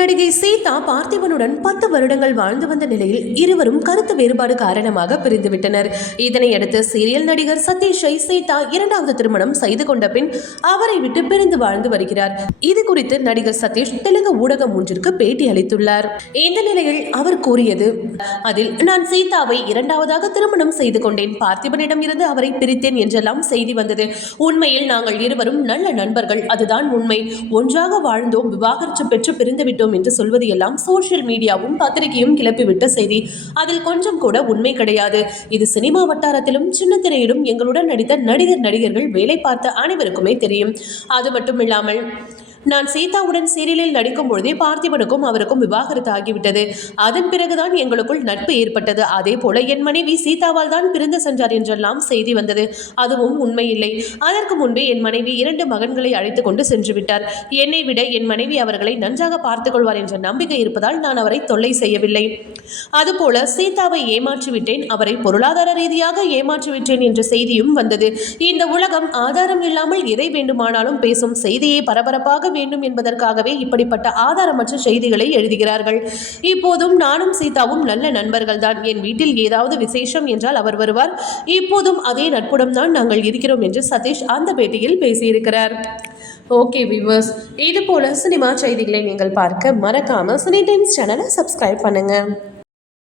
நடிகை சீதா பார்த்திபனுடன் பத்து வருடங்கள் வாழ்ந்து வந்த நிலையில் இருவரும் கருத்து வேறுபாடு காரணமாக பிரிந்துவிட்டனர். இதனையடுத்து சீரியல் நடிகர் சதீஷை சீதா இரண்டாவது திருமணம் செய்து கொண்ட பின் அவரை விட்டு பிரிந்து வாழ்ந்து வருகிறார். இது குறித்து நடிகர் சதீஷ் தெலுங்கு ஊடகம் ஒன்றிற்கு பேட்டி அளித்துள்ளார். இந்த நிலையில் அவர் கூறியது அதில் நான் சீதாவை இரண்டாவதாக திருமணம் செய்து கொண்டேன். பார்த்திபனிடம் இருந்து அவரை பிரித்தேன் என்றெல்லாம் செய்தி வந்தது. உண்மையில் நாங்கள் இருவரும் நல்ல நண்பர்கள். அதுதான் உண்மை. ஒன்றாக வாழ்ந்தோம். விவாகரத்து பெற்று பிரிந்துவிட்டோம் வேண்டும் என்று சொல்வது எல்லாம் சோசியல் மீடியாவும் பத்திரிகையும் கிளப்பிவிட்ட செய்தி. அதில் கொஞ்சம் கூட உண்மை கிடையாது. இது சினிமா வட்டாரத்திலும் சின்ன திரையிலும் எங்களுடன் நடித்த நடிகர் நடிகர்கள் வேலை பார்த்த அனைவருக்குமே தெரியும். அது மட்டும் இல்லாமல் நான் சீதாவுடன் சீரியலில் நடிக்கும் பொழுதே பார்த்திபனுக்கும் அவருக்கும் விவாகரத்து ஆகிவிட்டது. அதன் பிறகுதான் எங்களுக்குள் நட்பு ஏற்பட்டது. அதே போல என் மனைவி சீதாவால் தான் பிரிந்து சென்றார் என்றெல்லாம் செய்தி வந்தது. அதுவும் உண்மையில்லை. அதற்கு முன்பே என் மனைவி இரண்டு மகன்களை அழைத்து கொண்டு சென்று விட்டார். என்னை விட என் மனைவி அவர்களை நன்றாக பார்த்துக் கொள்வார் என்ற நம்பிக்கை இருப்பதால் நான் அவரை தொல்லை செய்யவில்லை. அதுபோல சீதாவை ஏமாற்றிவிட்டேன். அவரை பொருளாதார ரீதியாக ஏமாற்றிவிட்டேன் என்ற செய்தியும் வந்தது. இந்த உலகம் ஆதாரம் இல்லாமல் எதை வேண்டுமானாலும் பேசும் செய்தியை பரபரப்பாக வேண்டும் என்பதற்காகவே இப்படிப்பட்ட ஆதாரமற்ற செய்திகளை எழுதுகிறார்கள். இப்போதும் நானும் சீதாவும் நல்ல நண்பர்கள் தான் என் வீட்டில் ஏதாவது விசேஷம் என்றால் அவர் வருவார். இப்போதும் அதே நட்புடன் தான் நாங்கள் இருக்கிறோம் என்று சதீஷ் அந்த பேட்டியில் பேசியிருக்கிறார். ஓகே வியூவர்ஸ் இது போல சினிமா செய்திகளை நீங்கள் பார்க்க மறக்காம சினி டைம்ஸ் சேனலை சப்ஸ்கிரைப் பண்ணுங்கள்